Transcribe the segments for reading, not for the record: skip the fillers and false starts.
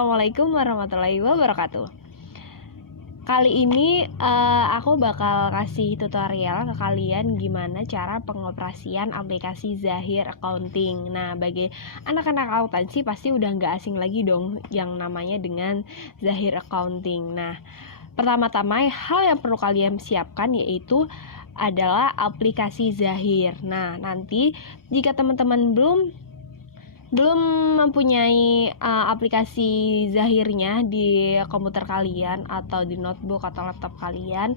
Assalamualaikum warahmatullahi wabarakatuh. Kali ini aku bakal kasih tutorial ke kalian gimana cara pengoperasian aplikasi Zahir Accounting. Nah, bagi anak-anak akuntansi pasti udah nggak asing lagi dong yang namanya dengan Zahir Accounting. Nah, pertama-tama hal yang perlu kalian siapkan yaitu adalah aplikasi Zahir. Nah, nanti jika teman-teman belum mempunyai aplikasi Zahirnya di komputer kalian atau di notebook atau laptop kalian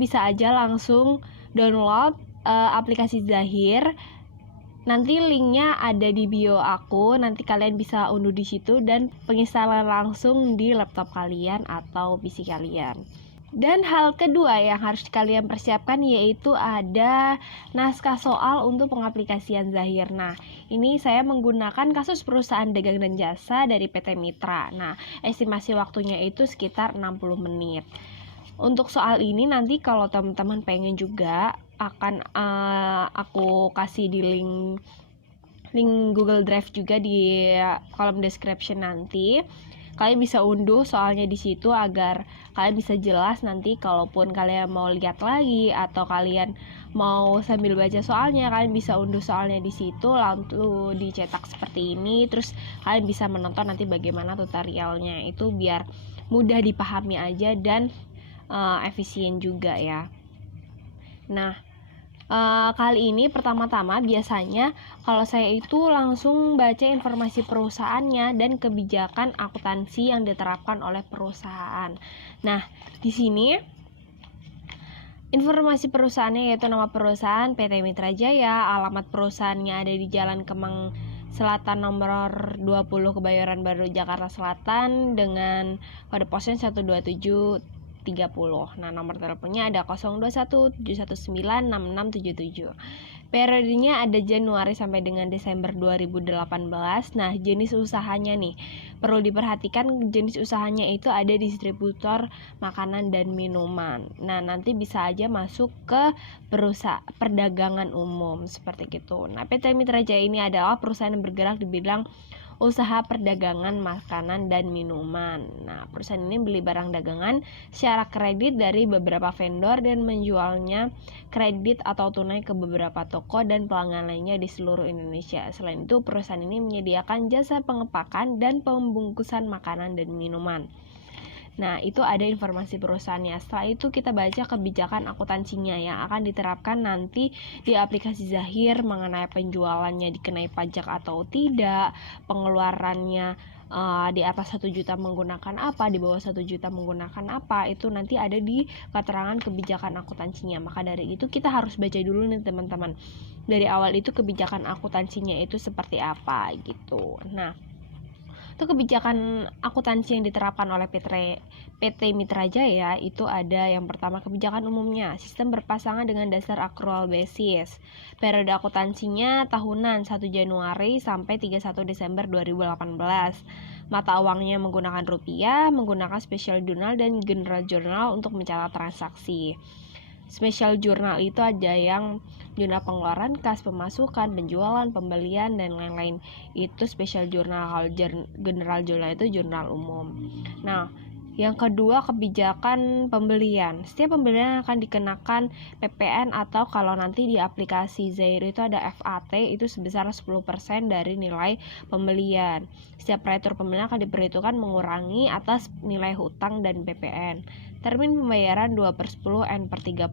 bisa aja langsung download aplikasi Zahir. Nanti linknya ada di bio aku, nanti kalian bisa unduh di situ dan penginstalan langsung di laptop kalian atau PC kalian. Dan hal kedua yang harus kalian persiapkan yaitu ada naskah soal untuk pengaplikasian Zahir. Nah, ini saya menggunakan kasus perusahaan dagang dan jasa dari PT Mitra. Nah, estimasi waktunya itu sekitar 60 menit. Untuk soal ini nanti kalau teman-teman pengen juga akan aku kasih di link Google Drive juga di kolom description nanti. Kalian bisa unduh soalnya di situ agar kalian bisa jelas nanti kalaupun kalian mau lihat lagi atau kalian mau sambil baca soalnya, kalian bisa unduh soalnya di situ lalu dicetak seperti ini, terus kalian bisa menonton nanti bagaimana tutorialnya. Itu biar mudah dipahami aja dan efisien juga ya. Nah, kali ini pertama-tama biasanya kalau saya itu langsung baca informasi perusahaannya dan kebijakan akuntansi yang diterapkan oleh perusahaan. Nah, di sini informasi perusahaannya yaitu nama perusahaan PT Mitra Jaya, alamat perusahaannya ada di Jalan Kemang Selatan nomor 20 Kebayoran Baru Jakarta Selatan dengan kode posnya 12730. Nah, nomor teleponnya ada 0217196677. Periodenya ada Januari sampai dengan Desember 2018. Nah, jenis usahanya nih perlu diperhatikan, jenis usahanya itu ada distributor makanan dan minuman. Nah, nanti bisa aja masuk ke perusahaan perdagangan umum seperti gitu. Nah, PT Mitra Jaya ini adalah perusahaan yang bergerak di bidang usaha perdagangan makanan dan minuman. Nah, perusahaan ini beli barang dagangan secara kredit dari beberapa vendor dan menjualnya kredit atau tunai ke beberapa toko dan pelanggan lainnya di seluruh Indonesia. Selain itu, perusahaan ini menyediakan jasa pengepakan dan pembungkusan makanan dan minuman. Nah, itu ada informasi perusahaannya. Setelah itu kita baca kebijakan akuntansinya yang akan diterapkan nanti di aplikasi Zahir mengenai penjualannya dikenai pajak atau tidak, pengeluarannya di atas 1 juta menggunakan apa, di bawah 1 juta menggunakan apa, itu nanti ada di keterangan kebijakan akuntansinya. Maka dari itu kita harus baca dulu nih teman-teman. Dari awal itu kebijakan akuntansinya itu seperti apa gitu. Nah, itu kebijakan akuntansi yang diterapkan oleh PT Mitra Jaya itu ada yang pertama kebijakan umumnya, sistem berpasangan dengan dasar accrual basis. Periode akuntansinya tahunan 1 Januari sampai 31 Desember 2018. Mata uangnya menggunakan rupiah, menggunakan special journal dan general journal untuk mencatat transaksi. Special journal itu ada yang jurnal pengeluaran, kas, pemasukan, penjualan, pembelian, dan lain-lain. Itu special journal. Kalau general journal itu jurnal umum. Nah, yang kedua kebijakan pembelian. Setiap pembelian akan dikenakan PPN atau kalau nanti di aplikasi Zahir itu ada FAT itu sebesar 10% dari nilai pembelian. Setiap retur pembelian akan diperhitungkan mengurangi atas nilai hutang dan PPN. Termin pembayaran 2/10 N/30.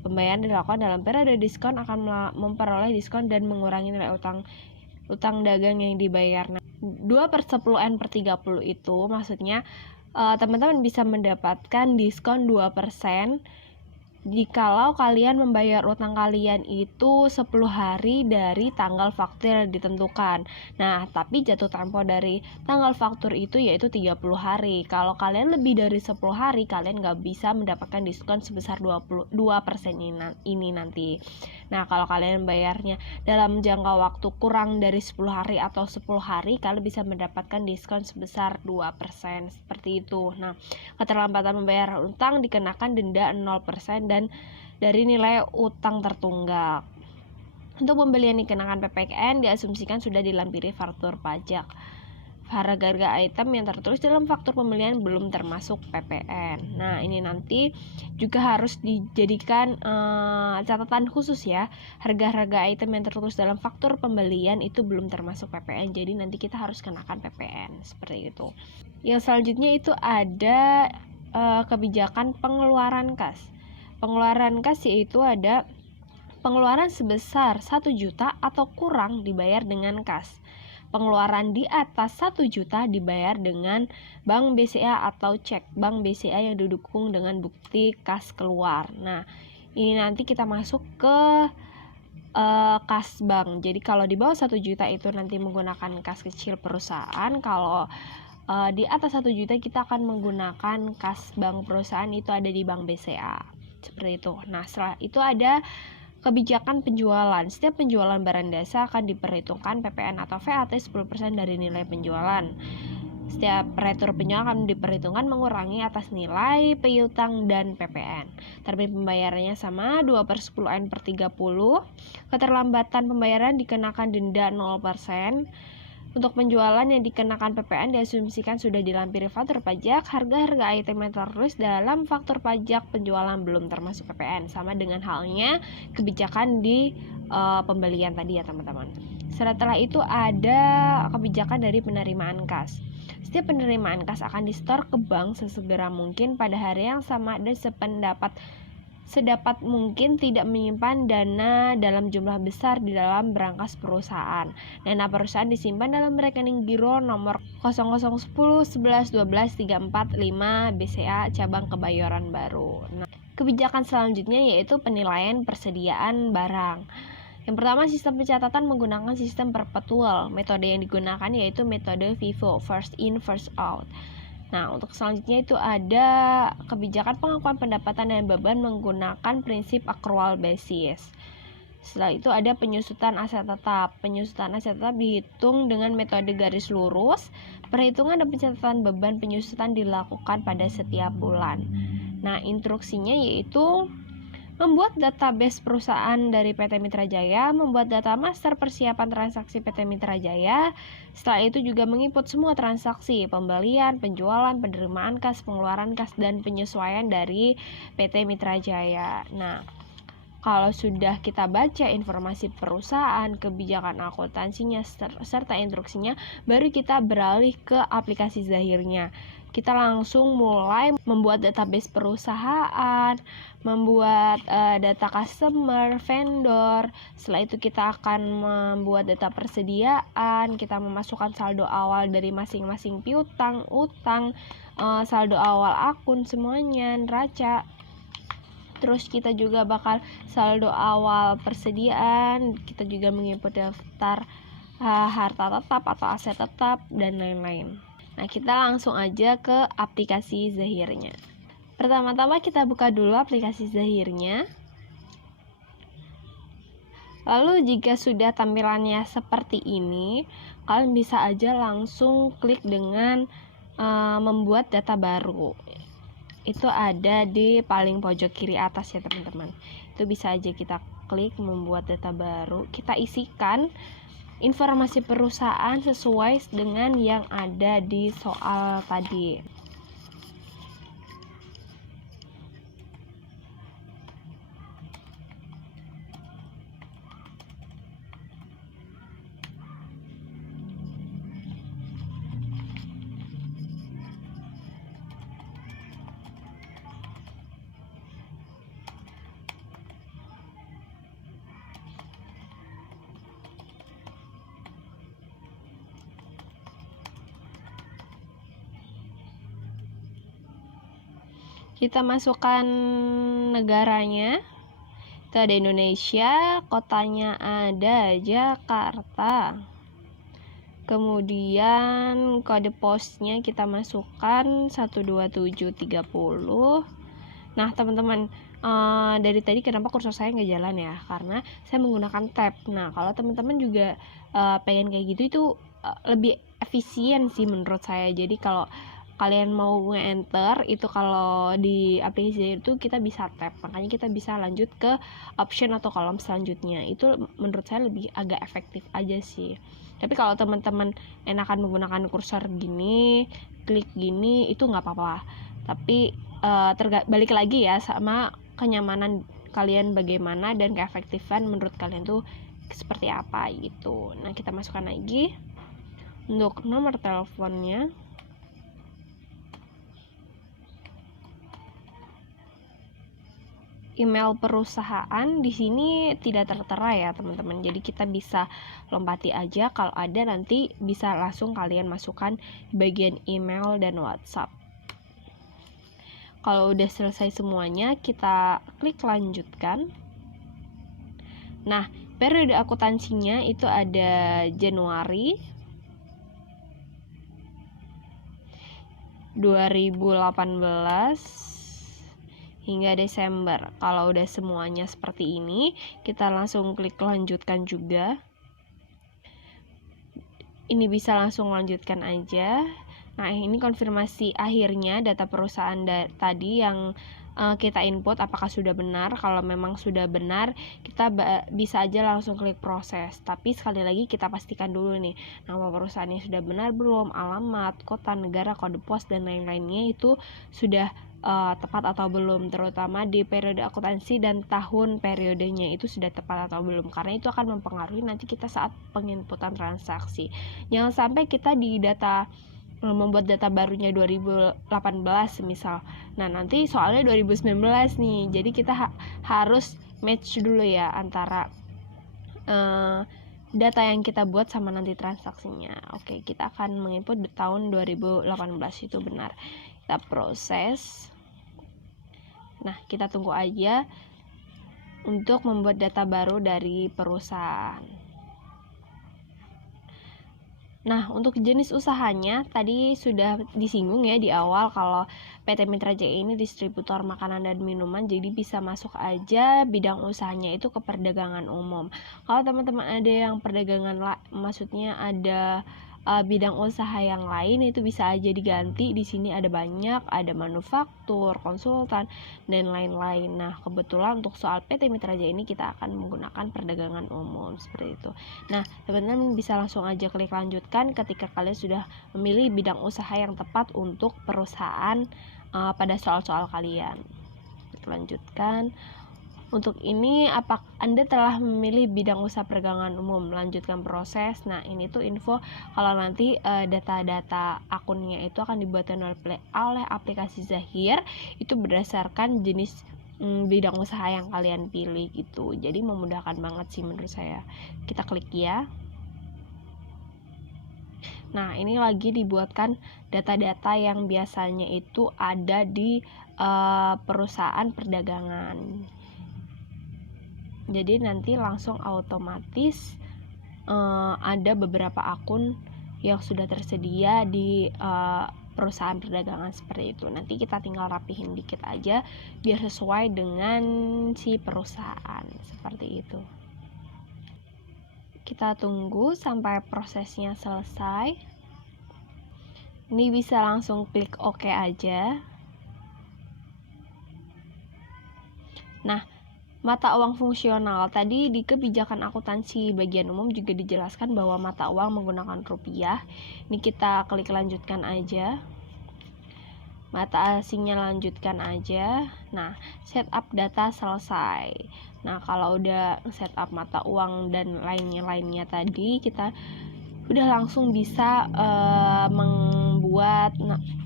Pembayaran dilakukan dalam periode diskon akan memperoleh diskon dan mengurangi nilai utang dagang yang dibayar. 2/10 N/30 itu maksudnya teman-teman bisa mendapatkan diskon 2% jikalau kalian membayar utang kalian itu 10 hari dari tanggal faktur yang ditentukan. Nah, tapi jatuh tempo dari tanggal faktur itu yaitu 30 hari. Kalau kalian lebih dari 10 hari, kalian nggak bisa mendapatkan diskon sebesar 22% ini nanti. Nah, kalau kalian bayarnya dalam jangka waktu kurang dari 10 hari atau 10 hari, kalian bisa mendapatkan diskon sebesar 2%. Seperti itu. Nah, keterlambatan membayar utang dikenakan denda 0% dan dari nilai utang tertunggak. Untuk pembelian dikenakan PPN diasumsikan sudah dilampiri faktur pajak. harga item yang tertulis dalam faktur pembelian belum termasuk PPN. Nah, ini nanti juga harus dijadikan catatan khusus ya. Harga item yang tertulis dalam faktur pembelian itu belum termasuk PPN. Jadi nanti kita harus kenakan PPN seperti itu. Yang selanjutnya itu ada kebijakan pengeluaran kas. Pengeluaran kas yaitu ada pengeluaran sebesar 1 juta atau kurang dibayar dengan kas. Pengeluaran di atas 1 juta dibayar dengan bank BCA atau cek bank BCA yang didukung dengan bukti kas keluar. Nah, ini nanti kita masuk ke kas bank. Jadi kalau di bawah 1 juta itu nanti menggunakan kas kecil perusahaan. Kalau di atas 1 juta kita akan menggunakan kas bank perusahaan, itu ada di bank BCA. Seperti itu. Nah, setelah itu ada kebijakan penjualan. Setiap penjualan barang jasa akan diperhitungkan PPN atau VAT 10% dari nilai penjualan. Setiap retur penjualan akan diperhitungkan mengurangi atas nilai piutang dan PPN. Termin pembayarannya sama 2/10N/30. Keterlambatan pembayaran dikenakan denda 0%. Untuk penjualan yang dikenakan PPN diasumsikan sudah dilampiri faktur pajak. Harga item yang tertulis dalam faktur pajak penjualan belum termasuk PPN. Sama dengan halnya kebijakan di pembelian tadi ya teman-teman. Setelah itu ada kebijakan dari penerimaan kas. Setiap penerimaan kas akan disetor ke bank sesegera mungkin pada hari yang sama dan sedapat mungkin tidak menyimpan dana dalam jumlah besar di dalam berangkas perusahaan. Dana perusahaan disimpan dalam rekening giro nomor 0010111234 BCA cabang Kebayoran Baru. Nah, kebijakan selanjutnya yaitu penilaian persediaan barang. Yang pertama, sistem pencatatan menggunakan sistem perpetual. Metode yang digunakan yaitu metode FIFO, first in first out. Nah, untuk selanjutnya itu ada kebijakan pengakuan pendapatan dan beban menggunakan prinsip accrual basis. Setelah itu ada penyusutan aset tetap. Penyusutan aset tetap dihitung dengan metode garis lurus. Perhitungan dan pencatatan beban penyusutan dilakukan pada setiap bulan. Nah, instruksinya yaitu membuat database perusahaan dari PT Mitra Jaya, membuat data master persiapan transaksi PT Mitra Jaya. Setelah itu juga menginput semua transaksi, pembelian, penjualan, penerimaan kas, pengeluaran kas, dan penyesuaian dari PT Mitra Jaya. Nah, kalau sudah kita baca informasi perusahaan, kebijakan akuntansinya, serta instruksinya, baru kita beralih ke aplikasi Zahirnya. Kita langsung mulai membuat database perusahaan, membuat data customer, vendor. Setelah itu kita akan membuat data persediaan, kita memasukkan saldo awal dari masing-masing piutang, utang, saldo awal akun semuanya, neraca. Terus kita juga bakal saldo awal persediaan, kita juga menginput daftar harta tetap atau aset tetap, dan lain-lain. Nah, kita langsung aja ke aplikasi Zahirnya. Pertama-tama kita buka dulu aplikasi Zahirnya. Lalu jika sudah tampilannya seperti ini, kalian bisa aja langsung klik dengan membuat data baru. Itu ada di paling pojok kiri atas ya teman-teman. Itu bisa aja kita klik membuat data baru. Kita isikan informasi perusahaan sesuai dengan yang ada di soal tadi. Kita masukkan negaranya. Itu ada Indonesia, kotanya ada Jakarta. Kemudian kode posnya kita masukkan 12730. Nah, teman-teman, dari tadi kenapa kursor saya nggak jalan ya? Karena saya menggunakan tab. Nah, kalau teman-teman juga pengen kayak gitu itu lebih efisien sih menurut saya. Jadi kalau kalian mau nge-enter itu, kalau di aplikasi itu kita bisa tab, makanya kita bisa lanjut ke option atau kolom selanjutnya. Itu menurut saya lebih agak efektif aja sih. Tapi kalau teman-teman enakan menggunakan kursor gini, klik gini, itu nggak apa-apa. Tapi balik lagi ya sama kenyamanan kalian bagaimana dan keefektifan menurut kalian tuh seperti apa gitu. Nah, kita masukkan lagi untuk nomor teleponnya. Email perusahaan di sini tidak tertera ya teman-teman. Jadi kita bisa lompati aja, kalau ada nanti bisa langsung kalian masukkan di bagian email dan WhatsApp. Kalau udah selesai semuanya, kita klik lanjutkan. Nah, periode akuntansinya itu ada Januari 2018 hingga Desember. Kalau udah semuanya seperti ini, kita langsung klik lanjutkan juga. Ini bisa langsung lanjutkan aja. Nah, ini konfirmasi akhirnya data perusahaan tadi yang kita input apakah sudah benar. Kalau memang sudah benar, kita bisa aja langsung klik proses. Tapi sekali lagi kita pastikan dulu nih, nama perusahaannya sudah benar belum, alamat, kota, negara, kode pos, dan lain-lainnya itu sudah tepat atau belum, terutama di periode akuntansi dan tahun periodenya itu sudah tepat atau belum, karena itu akan mempengaruhi nanti kita saat penginputan transaksi. Jangan sampai kita di data membuat data barunya 2018 misal, nah nanti soalnya 2019 nih, jadi kita harus match dulu ya antara data yang kita buat sama nanti transaksinya. Oke, kita akan menginput di tahun 2018 itu benar. Kita proses. Nah, kita tunggu aja untuk membuat data baru dari perusahaan. Nah, untuk jenis usahanya tadi sudah disinggung ya di awal kalau PT Mitra Jaya ini distributor makanan dan minuman, jadi bisa masuk aja bidang usahanya itu ke perdagangan umum. Kalau teman-teman ada yang perdagangan maksudnya ada bidang usaha yang lain, itu bisa aja diganti. Di sini ada banyak, ada manufaktur, konsultan, dan lain-lain. Nah, kebetulan untuk soal PT Mitra Jaya ini kita akan menggunakan perdagangan umum seperti itu. Nah, teman-teman bisa langsung aja klik lanjutkan ketika kalian sudah memilih bidang usaha yang tepat untuk perusahaan pada soal-soal kalian. Lanjutkan. Untuk ini, apakah Anda telah memilih bidang usaha perdagangan umum? Lanjutkan proses. Nah, ini tuh info kalau nanti data-data akunnya itu akan dibuatkan oleh aplikasi Zahir, itu berdasarkan jenis bidang usaha yang kalian pilih gitu. Jadi memudahkan banget sih menurut saya. Kita klik ya. Nah, ini lagi dibuatkan data-data yang biasanya itu ada di perusahaan perdagangan. Jadi nanti langsung otomatis ada beberapa akun yang sudah tersedia di perusahaan perdagangan seperti itu. Nanti kita tinggal rapihin dikit aja biar sesuai dengan si perusahaan seperti itu. Kita tunggu sampai prosesnya selesai. Ini bisa langsung klik OK aja. Nah, mata uang fungsional tadi di kebijakan akuntansi bagian umum juga dijelaskan bahwa mata uang menggunakan rupiah. Ini kita klik lanjutkan aja. Mata asingnya lanjutkan aja. Nah, setup data selesai. Nah, kalau udah setup mata uang dan lainnya tadi, kita udah langsung bisa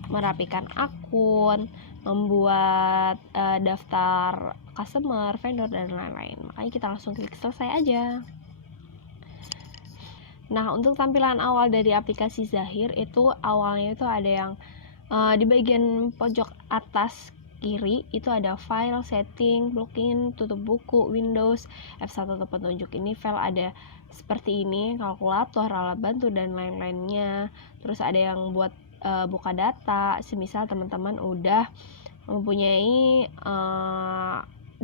merapikan akun, membuat daftar customer, vendor, dan lain-lain. Makanya kita langsung klik selesai aja. Nah, untuk tampilan awal dari aplikasi Zahir itu awalnya itu ada yang di bagian pojok atas kiri itu ada file, setting, login, tutup buku, Windows, F1 atau petunjuk. Ini file ada seperti ini, kalkulator, alat bantu, dan lain-lainnya. Terus ada yang buat buka data, semisal teman-teman udah mempunyai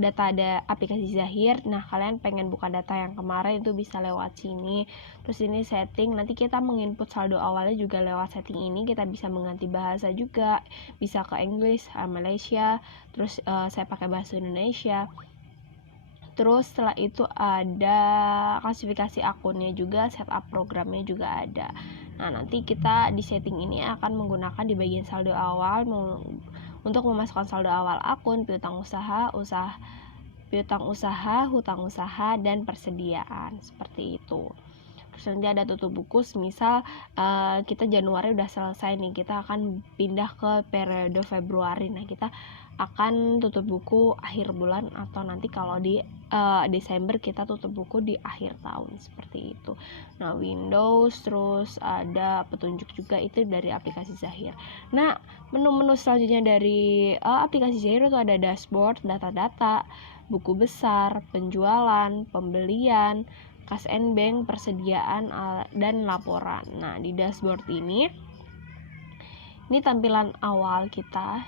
data ada aplikasi Zahir, nah kalian pengen buka data yang kemarin itu bisa lewat sini. Terus ini setting, nanti kita menginput saldo awalnya juga lewat setting ini. Kita bisa mengganti bahasa juga, bisa ke English, Malaysia, terus saya pakai bahasa Indonesia. Terus setelah itu ada klasifikasi akunnya juga, setup programnya juga ada. Nah, nanti kita di setting ini akan menggunakan di bagian saldo awal untuk memasukkan saldo awal akun, piutang usaha, piutang usaha, hutang usaha, dan persediaan, seperti itu. Terus nanti ada tutup buku, misal kita Januari udah selesai nih, kita akan pindah ke periode Februari. Nah, kita akan tutup buku akhir bulan, atau nanti kalau di Desember kita tutup buku di akhir tahun, seperti itu. Nah, Windows, terus ada petunjuk juga, itu dari aplikasi Zahir. Nah, menu-menu selanjutnya dari aplikasi Zahir itu ada dashboard, data-data, buku besar, penjualan, pembelian, kas and bank, persediaan, dan laporan. Nah, di dashboard ini tampilan awal kita.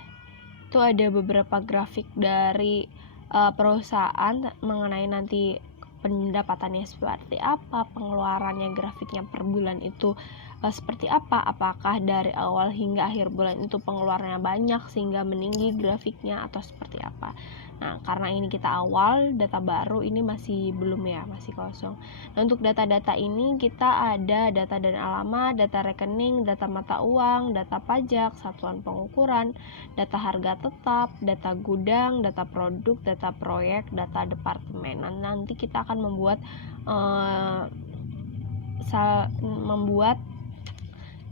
Itu ada beberapa grafik dari perusahaan mengenai nanti pendapatannya seperti apa, pengeluarannya, grafiknya per bulan itu seperti apa, apakah dari awal hingga akhir bulan itu pengeluarannya banyak sehingga meninggi grafiknya, atau seperti apa. Nah, karena ini kita awal, data baru ini masih belum ya, masih kosong. Nah, untuk data-data ini kita ada data dan alamat, data rekening, data mata uang, data pajak, satuan pengukuran, data harga tetap, data gudang, data produk, data proyek, data departemen. Nah, nanti kita akan membuat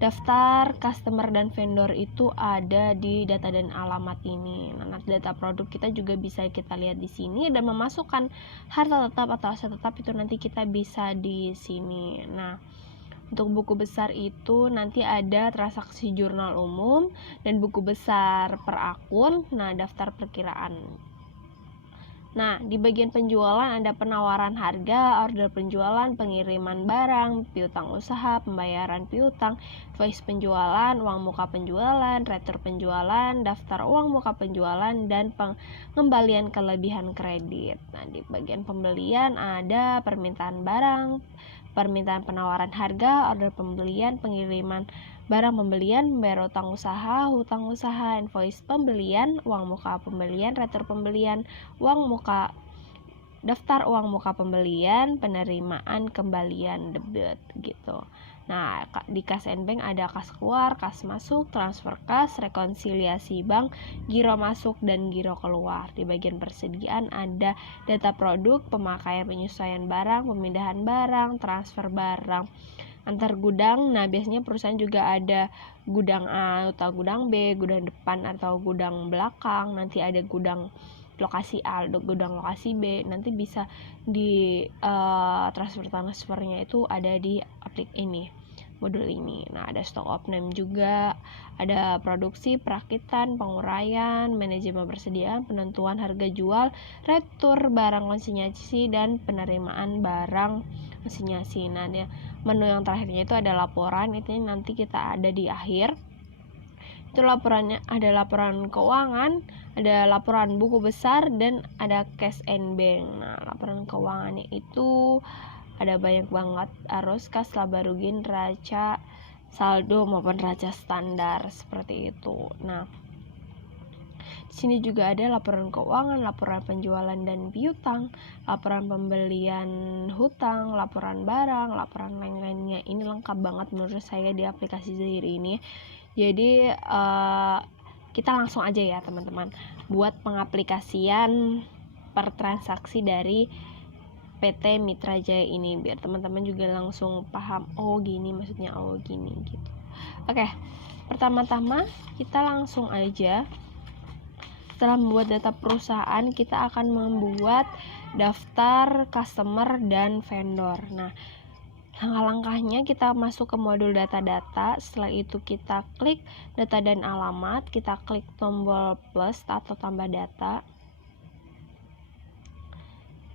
daftar customer dan vendor itu ada di data dan alamat ini. Nah, data produk kita juga bisa kita lihat di sini, dan memasukkan harta tetap atau aset tetap itu nanti kita bisa di sini. Nah, untuk buku besar itu nanti ada transaksi jurnal umum dan buku besar per akun. Nah, daftar perkiraan. Nah, di bagian penjualan ada penawaran harga, order penjualan, pengiriman barang, piutang usaha, pembayaran piutang, invoice penjualan, uang muka penjualan, retur penjualan, daftar uang muka penjualan, dan pengembalian kelebihan kredit. Nah, di bagian pembelian ada permintaan barang, permintaan penawaran harga, order pembelian, pengiriman barang pembelian, bayar hutang usaha, invoice pembelian, uang muka pembelian, retur pembelian, uang muka, daftar uang muka pembelian, penerimaan kembalian debit gitu. Nah, di kas and bank ada kas keluar, kas masuk, transfer kas, rekonsiliasi bank, giro masuk, dan giro keluar. Di bagian persediaan ada data produk, pemakaian penyesuaian barang, pemindahan barang, transfer barang antar gudang. Nah, biasanya perusahaan juga ada gudang A atau gudang B, gudang depan atau gudang belakang, nanti ada gudang lokasi A, gudang lokasi B, nanti bisa di transfernya itu ada di modul ini. Nah, ada stock of name juga, ada produksi, perakitan, penguraian, manajemen persediaan, penentuan harga jual, retur barang konsinyasi, dan penerimaan barang konsinyasi. Nah, menu yang terakhirnya itu ada laporan, itu nanti kita ada di akhir. Itu laporannya ada laporan keuangan, ada laporan buku besar, dan ada cash and bank. Nah, laporan keuangannya itu ada banyak banget, arus, kas, laba rugi, neraca, saldo maupun neraca standar, seperti itu. Nah, di sini juga ada laporan keuangan, laporan penjualan dan piutang, laporan pembelian hutang, laporan barang, laporan lain-lainnya. Ini lengkap banget menurut saya di aplikasi Zahir ini. Jadi kita langsung aja ya teman-teman buat pengaplikasian per transaksi dari PT Mitra Jaya ini, biar teman-teman juga langsung paham, oh gini maksudnya, oh gini gitu. Oke, pertama-tama kita langsung aja, setelah membuat data perusahaan, kita akan membuat daftar customer dan vendor. Nah, langkah-langkahnya kita masuk ke modul data-data. Setelah itu kita klik data dan alamat, kita klik tombol plus atau tambah data.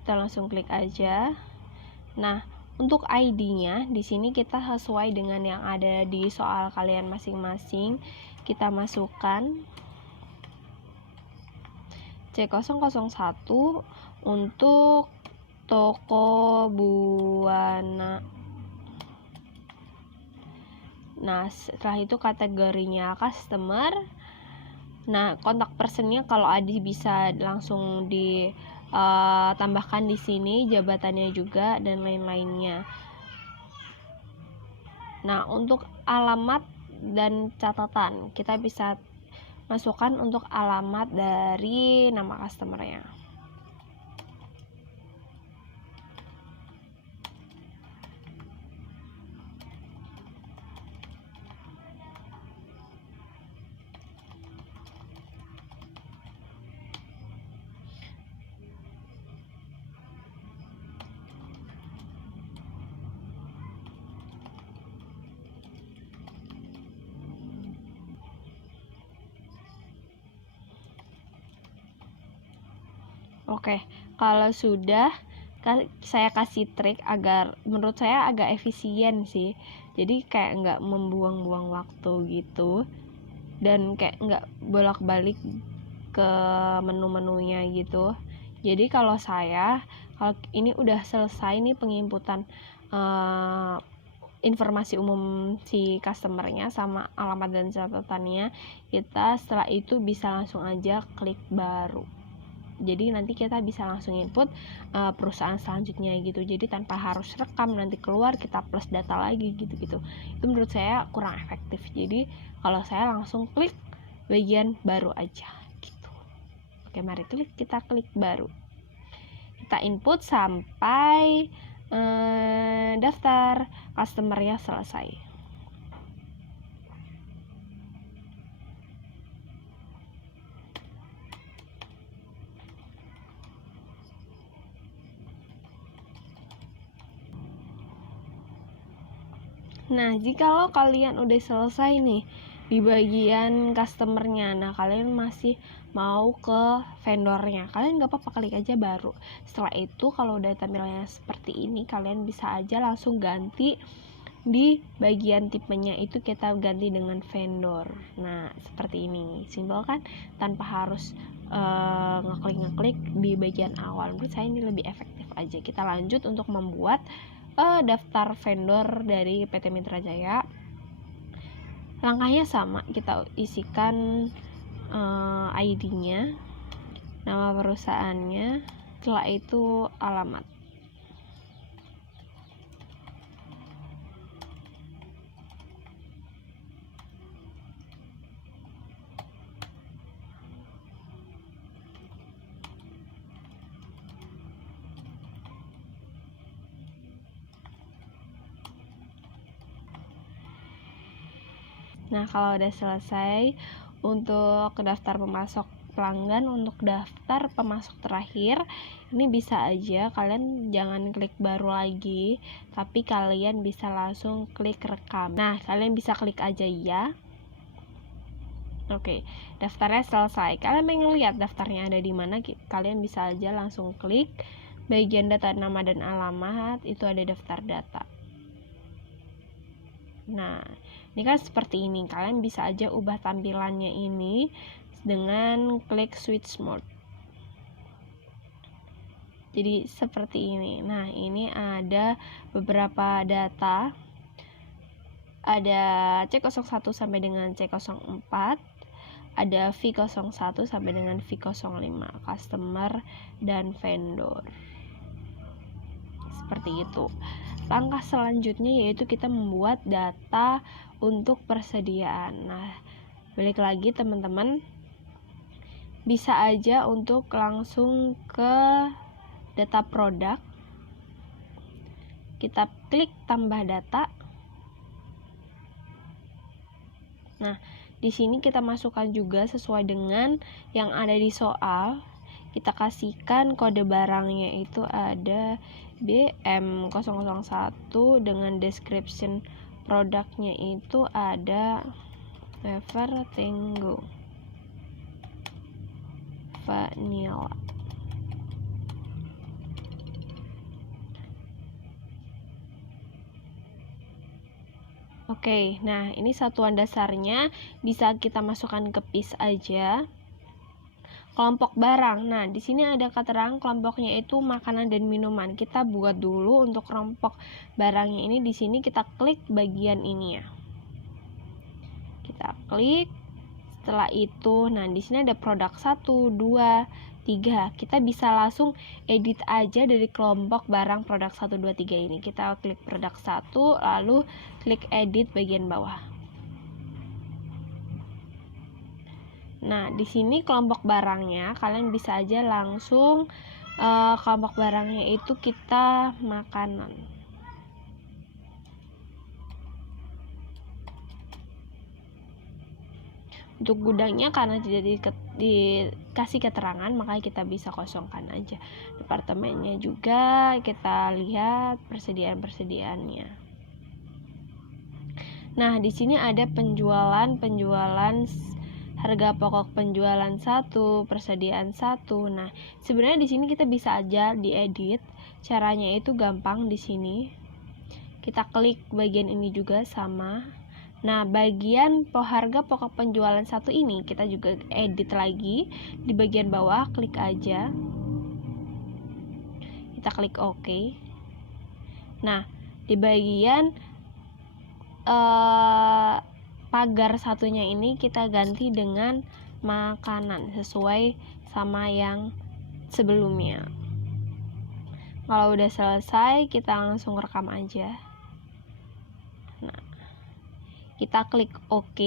Kita langsung klik aja. Nah, untuk ID-nya di sini kita sesuai dengan yang ada di soal kalian masing-masing. Kita masukkan C001 untuk toko Buana. Nah, setelah itu kategorinya customer. Nah, kontak personnya kalau Adi bisa langsung di tambahkan di sini jabatannya juga dan lain-lainnya. Nah, untuk alamat dan catatan kita bisa masukkan untuk alamat dari nama customernya. Oke, kalau sudah saya kasih trik agar menurut saya agak efisien sih. Jadi kayak nggak membuang-buang waktu gitu, dan kayak nggak bolak-balik ke menu-menunya gitu. Jadi kalau ini udah selesai nih penginputan informasi umum si customernya sama alamat dan catatannya, kita setelah itu bisa langsung aja klik baru. Jadi nanti kita bisa langsung input perusahaan selanjutnya gitu. Jadi tanpa harus rekam, nanti keluar kita plus data lagi gitu-gitu. Itu menurut saya kurang efektif. Jadi kalau saya langsung klik bagian baru aja gitu. Oke, mari kita klik baru. Kita input sampai daftar customernya selesai. Nah, jikalau kalian udah selesai nih di bagian customernya, nah kalian masih mau ke vendornya, kalian gak apa-apa klik aja baru. Setelah itu kalau udah tampilannya seperti ini, kalian bisa aja langsung ganti di bagian tipenya, itu kita ganti dengan vendor. Nah, seperti ini, simpel kan, tanpa harus ngeklik di bagian awal. Menurut saya ini lebih efektif aja. Kita lanjut untuk membuat daftar vendor dari PT Mitra Jaya. Langkahnya sama, kita isikan ID-nya, nama perusahaannya, setelah itu alamat. Nah, kalau udah selesai untuk daftar pemasok pelanggan, untuk daftar pemasok terakhir, ini bisa aja kalian jangan klik baru lagi, tapi kalian bisa langsung klik rekam. Nah, kalian bisa klik aja ya. Oke, daftarnya selesai. Kalian pengen lihat daftarnya ada di mana, kalian bisa aja langsung klik bagian data nama dan alamat, itu ada daftar data. Nah, ini kan seperti ini. Kalian bisa aja ubah tampilannya ini dengan klik switch mode. Jadi seperti ini. Nah, ini ada beberapa data. Ada C01 sampai dengan C04. Ada V01 sampai dengan V05, customer dan vendor. Seperti itu. Langkah selanjutnya yaitu kita membuat data untuk persediaan. Nah, balik lagi teman-teman, bisa aja untuk langsung ke data produk. Kita klik tambah data. Nah, di sini kita masukkan juga sesuai dengan yang ada di soal. Kita kasihkan kode barangnya itu ada BM001 dengan description produknya itu ada Wafer Tango Vanilla. Oke, nah ini satuan dasarnya bisa kita masukkan ke PIS aja. Kelompok barang. Nah, di sini ada keterangan kelompoknya itu makanan dan minuman. Kita buat dulu untuk kelompok barangnya ini. Di sini kita klik bagian ini ya. Kita klik. Setelah itu, nah di sini ada produk 1, 2, 3. Kita bisa langsung edit aja dari kelompok barang produk 1, 2, 3 ini. Kita klik produk 1, lalu klik edit bagian bawah. Nah, di sini kelompok barangnya, kalian bisa aja langsung kelompok barangnya itu kita makanan. Untuk gudangnya karena tidak dikasih keterangan, makanya kita bisa kosongkan aja. Departemennya juga kita lihat persediaan-persediaannya. Nah, di sini ada penjualan harga pokok penjualan 1, persediaan 1. Nah, sebenarnya di sini kita bisa aja diedit. Caranya itu gampang di sini. Kita klik bagian ini juga sama. Nah, bagian harga pokok penjualan 1 ini kita juga edit lagi di bagian bawah, klik aja. Kita klik OK. Nah, di bagian pagar satunya ini kita ganti dengan makanan sesuai sama yang sebelumnya. Kalau udah selesai, kita langsung rekam aja. Nah, kita klik OK.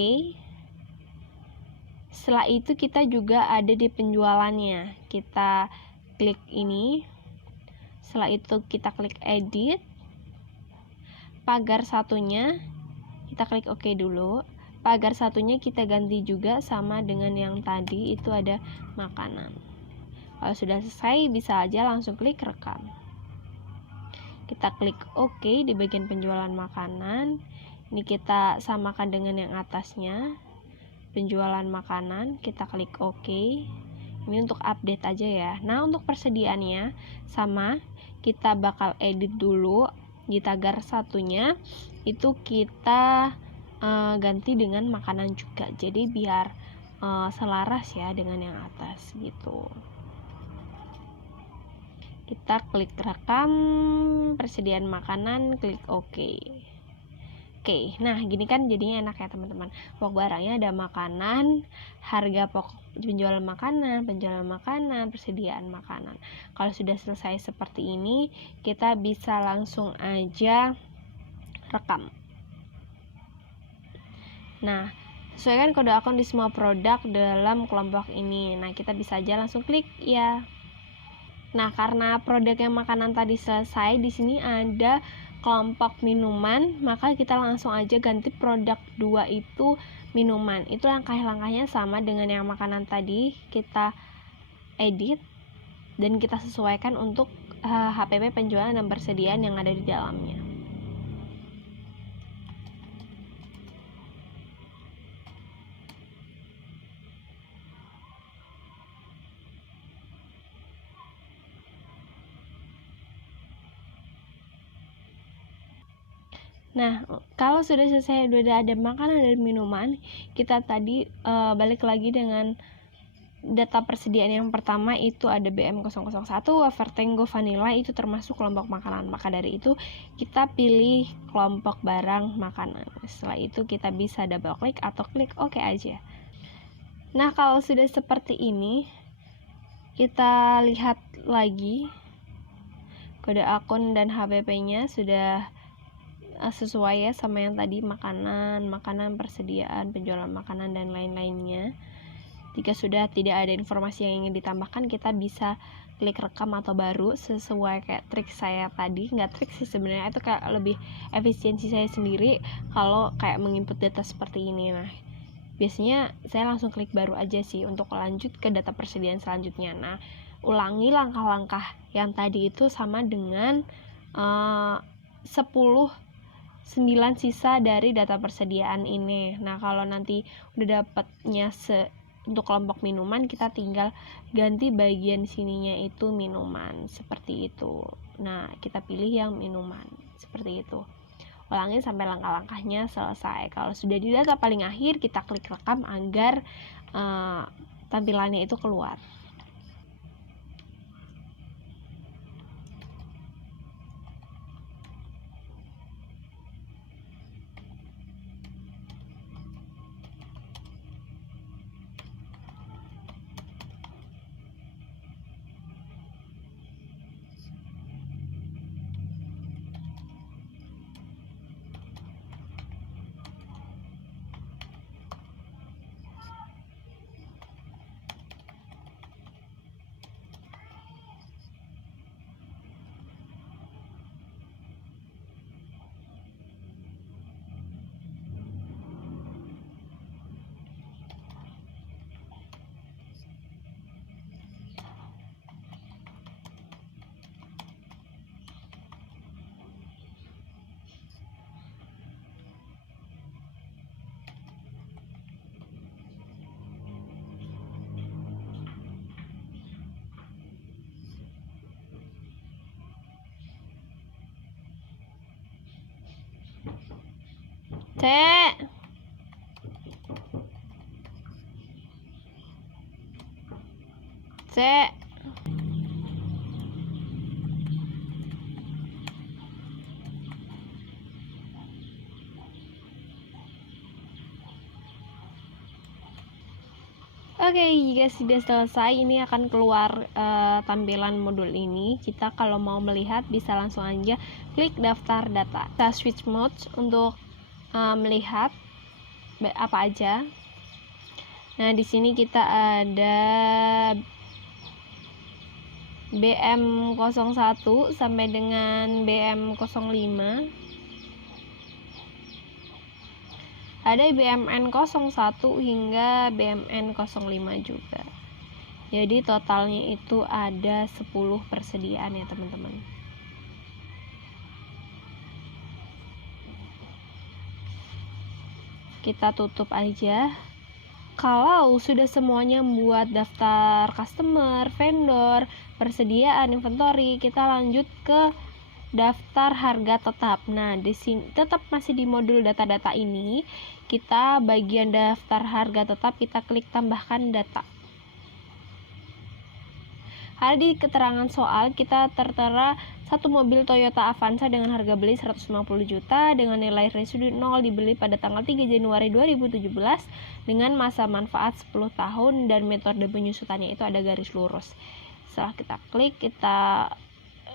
Setelah itu kita juga ada di penjualannya. Kita klik ini. Setelah itu kita klik edit. Pagar satunya kita klik OK dulu. Pagar satunya kita ganti juga sama dengan yang tadi, itu ada makanan. Kalau sudah selesai, bisa aja langsung klik rekam. Kita klik OK di bagian penjualan makanan. Ini kita samakan dengan yang atasnya, penjualan makanan. Kita klik OK. Ini untuk update aja ya. Nah, untuk persediaannya sama, kita bakal edit dulu di tagar satunya. Itu kita ganti dengan makanan juga. Jadi biar selaras ya dengan yang atas gitu. Kita klik rekam persediaan makanan, klik OK. Oke, nah gini kan jadinya enak ya teman-teman. Pokok barangnya ada makanan, harga pokok penjualan makanan, persediaan makanan. Kalau sudah selesai seperti ini, kita bisa langsung aja rekam. Nah, sesuaikan kode akun di semua produk dalam kelompok ini. Nah, kita bisa aja langsung klik ya. Nah, karena produknya makanan tadi selesai, di sini ada kelompok minuman, maka kita langsung aja ganti produk 2 itu minuman. Itu langkah-langkahnya sama dengan yang makanan tadi. Kita edit dan kita sesuaikan untuk HPP penjualan dan persediaan yang ada di dalamnya. Nah, kalau sudah selesai, sudah ada makanan dan minuman, kita tadi balik lagi dengan data persediaan yang pertama, itu ada BM001, wafer Tango Vanilla, itu termasuk kelompok makanan. Maka dari itu kita pilih kelompok barang makanan. Setelah itu kita bisa double klik atau klik OK aja. Nah, kalau sudah seperti ini, kita lihat lagi kode akun dan HPP-nya sudah sesuai ya sama yang tadi, makanan, persediaan, penjualan makanan dan lain-lainnya. Jika sudah tidak ada informasi yang ingin ditambahkan, kita bisa klik rekam atau baru sesuai kayak trik saya tadi. Nggak trik sih sebenarnya, itu kayak lebih efisiensi saya sendiri kalau kayak menginput data seperti ini. Nah, biasanya saya langsung klik baru aja sih untuk lanjut ke data persediaan selanjutnya. Nah, ulangi langkah-langkah yang tadi itu sama dengan 9 sisa dari data persediaan ini. Nah, kalau nanti udah dapatnya untuk kelompok minuman, kita tinggal ganti bagian sininya itu minuman, seperti itu. Nah, kita pilih yang minuman, seperti itu. Ulangi sampai langkah-langkahnya selesai. Kalau sudah di data paling akhir, kita klik rekam agar tampilannya itu keluar. Cek. Cek. Oke, jika sudah selesai, ini akan keluar tampilan modul ini. Kita kalau mau melihat bisa langsung aja klik daftar data. Kita switch mode untuk melihat apa aja. Nah, di sini kita ada BM01 sampai dengan BM05. Ada BMN01 hingga BMN05 juga. Jadi totalnya itu ada 10 persediaan ya teman-teman. Kita tutup aja. Kalau sudah semuanya membuat daftar customer, vendor, persediaan, inventory, kita lanjut ke daftar harga tetap. Nah, di sini tetap masih di modul data-data ini. Kita bagian daftar harga tetap, kita klik tambahkan data. Ada di keterangan soal kita tertera satu mobil Toyota Avanza dengan harga beli 150 juta dengan nilai residu 0 dibeli pada tanggal 3 Januari 2017 dengan masa manfaat 10 tahun dan metode penyusutannya itu ada garis lurus. Setelah kita klik, kita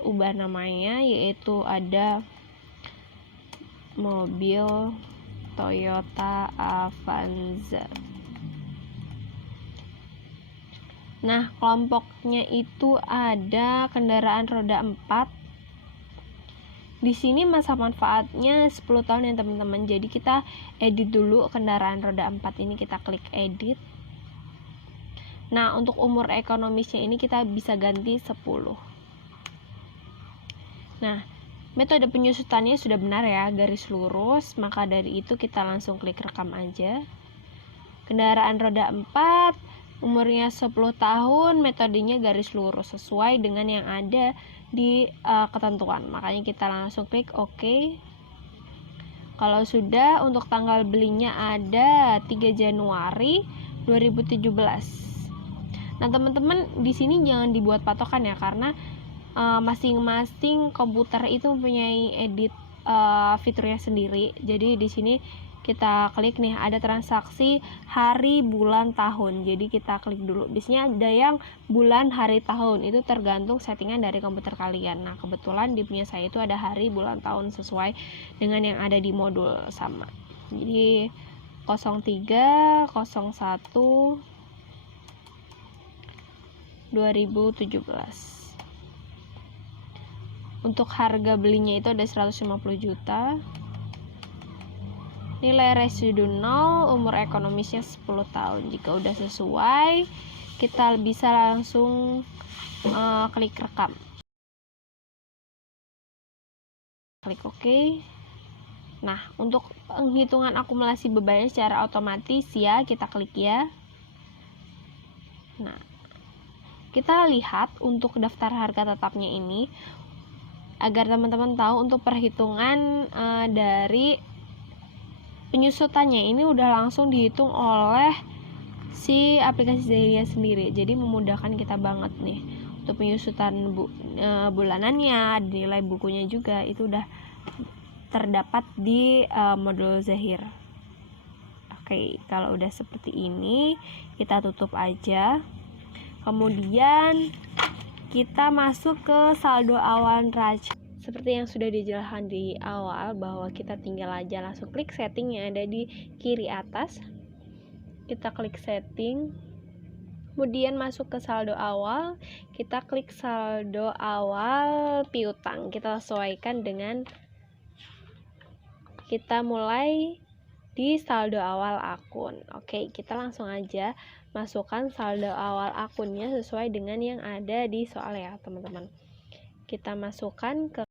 ubah namanya yaitu ada mobil Toyota Avanza. Nah, kelompoknya itu ada kendaraan roda 4. Di sini masa manfaatnya 10 tahun ya teman-teman. Jadi kita edit dulu kendaraan roda 4 ini, kita klik edit. Nah, untuk umur ekonomisnya ini kita bisa ganti 10. Nah, metode penyusutannya sudah benar ya, garis lurus. Maka dari itu kita langsung klik rekam aja. Kendaraan roda 4, umurnya 10 tahun, metodenya garis lurus sesuai dengan yang ada di ketentuan. Makanya kita langsung klik OK. Kalau sudah, untuk tanggal belinya ada 3 Januari 2017. Nah, teman-teman di sini jangan dibuat patokan ya, karena masing-masing komputer itu mempunyai edit fiturnya sendiri. Jadi di sini kita klik nih, ada transaksi hari, bulan, tahun. Jadi kita klik dulu. Biasanya ada yang bulan, hari, tahun. Itu tergantung settingan dari komputer kalian. Nah, kebetulan di punya saya itu ada hari, bulan, tahun sesuai dengan yang ada di modul sama. Jadi 03 01 2017. Untuk harga belinya itu ada 150 juta. Nilai residu 0, umur ekonomisnya 10 tahun. Jika udah sesuai, kita bisa langsung klik rekam. Klik OK. Nah, untuk penghitungan akumulasi bebannya secara otomatis ya, kita klik ya. Nah, kita lihat untuk daftar harga tetapnya ini, agar teman-teman tahu untuk perhitungan dari penyusutannya ini udah langsung dihitung oleh si aplikasi Zahiria sendiri. Jadi memudahkan kita banget nih untuk penyusutan bulanannya, nilai bukunya juga itu udah terdapat di modul Zahir. Oke, kalau udah seperti ini kita tutup aja. Kemudian kita masuk ke saldo awal neraca. Seperti yang sudah dijelaskan di awal, bahwa kita tinggal aja langsung klik setting yang ada di kiri atas. Kita klik setting, kemudian masuk ke saldo awal. Kita klik saldo awal piutang. Kita sesuaikan dengan, kita mulai di saldo awal akun. Oke, kita langsung aja masukkan saldo awal akunnya sesuai dengan yang ada di soal ya teman-teman. Kita masukkan ke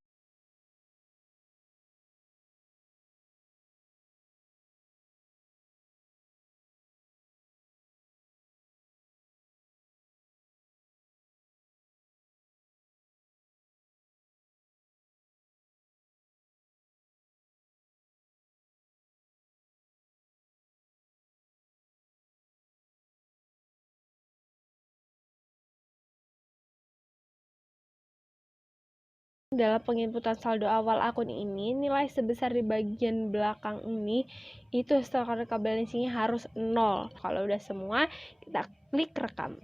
Dalam penginputan saldo awal akun ini, nilai sebesar di bagian belakang ini itu stored account balance-nya harus 0. Kalau udah semua, kita klik rekam.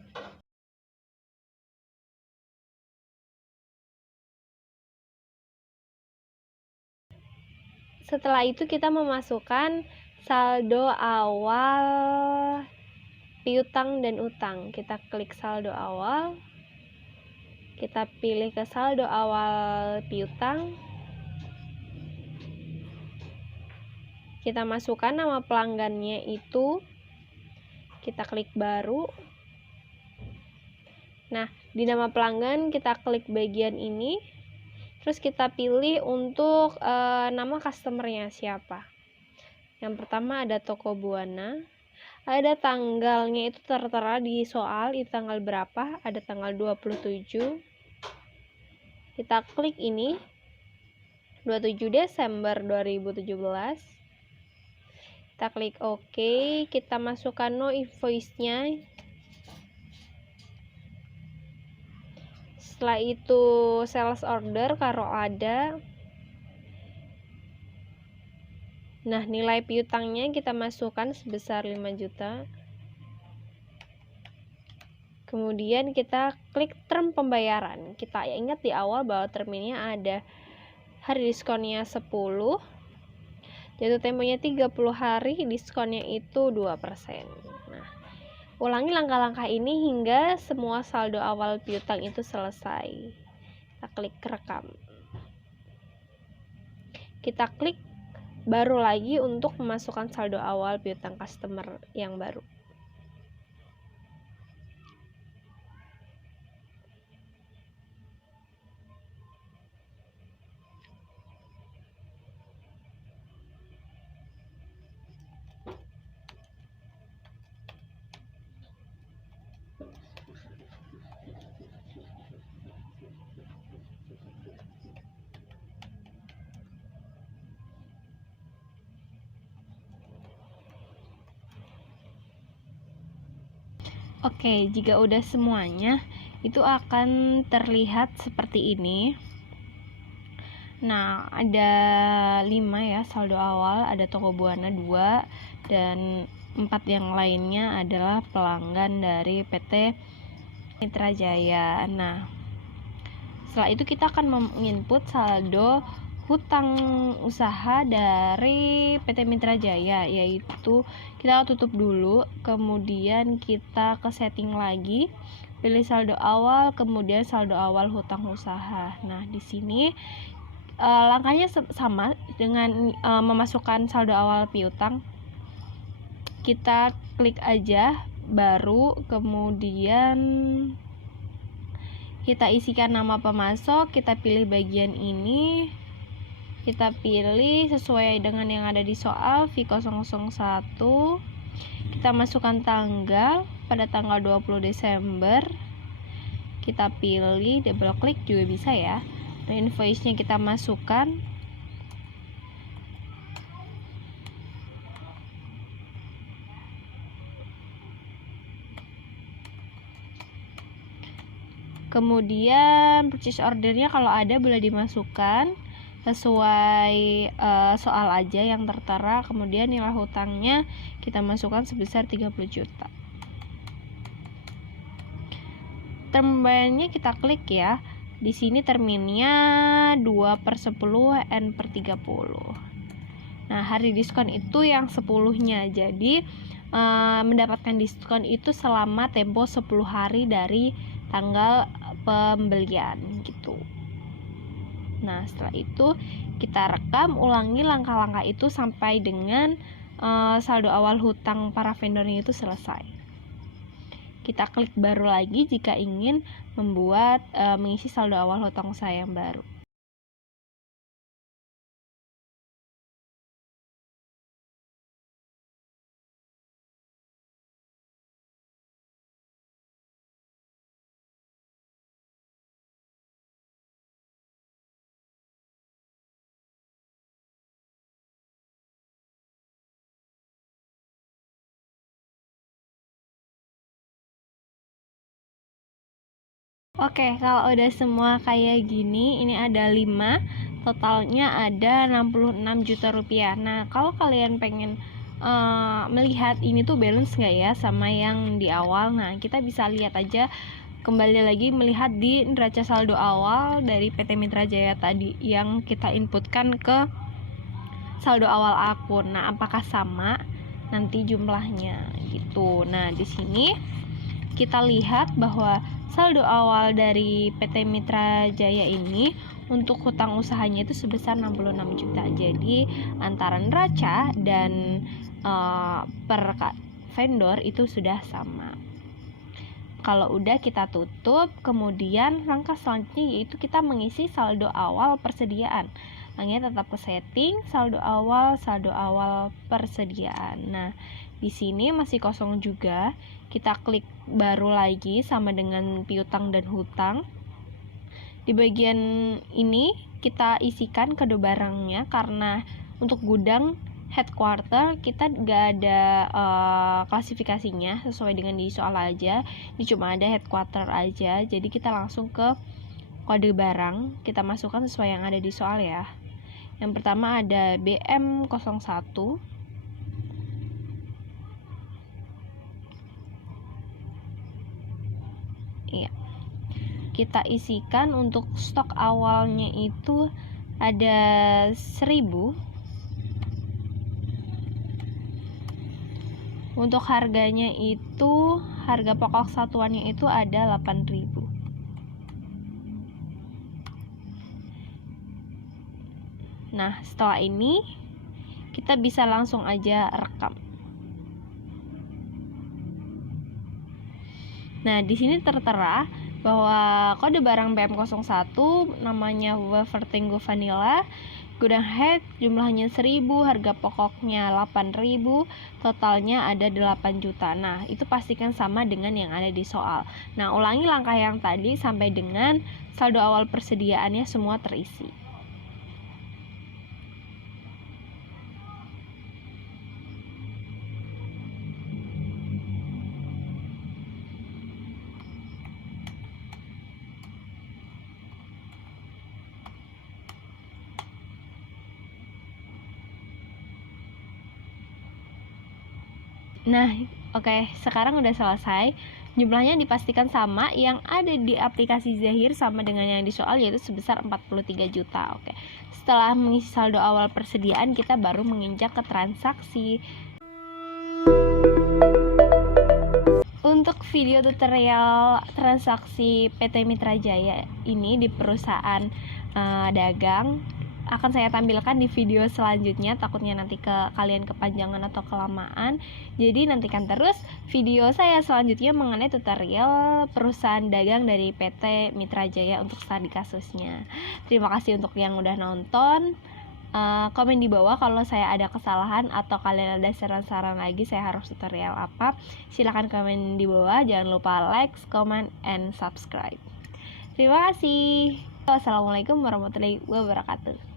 Setelah itu kita memasukkan saldo awal piutang dan utang. Kita klik saldo awal. Kita pilih ke saldo awal piutang. Kita masukkan nama pelanggannya itu. Kita klik baru. Nah, di nama pelanggan kita klik bagian ini. Terus kita pilih untuk nama customernya siapa. Yang pertama ada Toko Buana. Ada tanggalnya itu tertera di soal, itu tanggal berapa, ada tanggal 27. Kita klik ini, 27 Desember 2017. Kita klik OK, kita masukkan no invoice-nya. Setelah itu sales order kalau ada. Nah, nilai piutangnya kita masukkan sebesar 5 juta. Kemudian kita klik term pembayaran. Kita ingat di awal bahwa terminnya ada hari diskonnya 10, jatuh temponya 30 hari, diskonnya itu 2%. Nah, ulangi langkah-langkah ini hingga semua saldo awal piutang itu selesai. Kita klik rekam. Kita klik baru lagi untuk memasukkan saldo awal piutang customer yang baru. Oke, jika udah semuanya, itu akan terlihat seperti ini. Nah, ada 5 ya saldo awal, ada Toko Buana 2, dan 4 yang lainnya adalah pelanggan dari PT Mitra Jaya. Nah, setelah itu kita akan menginput saldo hutang usaha dari PT Mitra Jaya, yaitu kita tutup dulu, kemudian kita ke setting lagi, pilih saldo awal, kemudian saldo awal hutang usaha. Nah, di sini langkahnya sama dengan memasukkan saldo awal piutang. Kita klik aja baru, kemudian kita isikan nama pemasok, kita pilih bagian ini, kita pilih sesuai dengan yang ada di soal V001, kita masukkan tanggal pada tanggal 20 Desember, kita pilih double klik juga bisa ya. Nah, invoice-nya kita masukkan, kemudian purchase ordernya kalau ada boleh dimasukkan sesuai soal aja yang tertera. Kemudian nilai hutangnya kita masukkan sebesar 30 juta. Term pembayarannya kita klik ya. Di sini terminnya 2/10 N/30. Nah, hari diskon itu yang 10-nya. Jadi mendapatkan diskon itu selama tempo 10 hari dari tanggal pembelian gitu. Nah, setelah itu kita rekam, ulangi langkah-langkah itu sampai dengan saldo awal hutang para vendornya itu selesai. Kita klik baru lagi jika ingin membuat mengisi saldo awal hutang usaha yang baru. Oke, kalau udah semua kayak gini, ini ada 5, totalnya ada 66 juta rupiah. Nah, kalau kalian pengen melihat ini tuh balance nggak ya sama yang di awal, nah kita bisa lihat aja, kembali lagi melihat di neraca saldo awal dari PT Mitra Jaya tadi yang kita inputkan ke saldo awal akun. Nah, apakah sama nanti jumlahnya gitu. Nah, di sini kita lihat bahwa saldo awal dari PT Mitra Jaya ini untuk hutang usahanya itu sebesar 66 juta. Jadi antara neraca dan per vendor itu sudah sama. Kalau udah kita tutup, kemudian langkah selanjutnya yaitu kita mengisi saldo awal persediaan. Langkahnya tetap ke setting, saldo awal persediaan. Nah, di sini masih kosong juga. Kita klik baru lagi sama dengan piutang dan hutang. Di bagian ini kita isikan kode barangnya, karena untuk gudang headquarter kita gak ada klasifikasinya sesuai dengan di soal aja. Ini cuma ada headquarter aja, jadi kita langsung ke kode barang, kita masukkan sesuai yang ada di soal ya. Yang pertama ada BM01. Iya. Kita isikan untuk stok awalnya itu ada 1000. Untuk harganya itu, harga pokok satuannya itu ada 8.000. Nah, setelah ini kita bisa langsung aja rekam. Nah, di sini tertera bahwa kode barang BM01 namanya Wafertango Vanilla, gudang head jumlahnya 1000, harga pokoknya 8.000, totalnya ada 8 juta. Nah, itu pastikan sama dengan yang ada di soal. Nah, ulangi langkah yang tadi sampai dengan saldo awal persediaannya semua terisi. Nah, oke, sekarang udah selesai. Jumlahnya dipastikan sama, yang ada di aplikasi Zahir sama dengan yang di soal, yaitu sebesar 43 juta. Oke. Setelah mengisi saldo awal persediaan, kita baru menginjak ke transaksi. Untuk video tutorial transaksi PT Mitra Jaya ini di perusahaan dagang akan saya tampilkan di video selanjutnya, takutnya nanti kalian kepanjangan atau kelamaan. Jadi nantikan terus video saya selanjutnya mengenai tutorial perusahaan dagang dari PT Mitra Jaya untuk studi kasusnya. Terima kasih untuk yang udah nonton. Komen di bawah kalau saya ada kesalahan atau kalian ada saran-saran lagi saya harus tutorial apa. Silahkan komen di bawah. Jangan lupa like, comment, and subscribe. Terima kasih. Wassalamualaikum warahmatullahi wabarakatuh.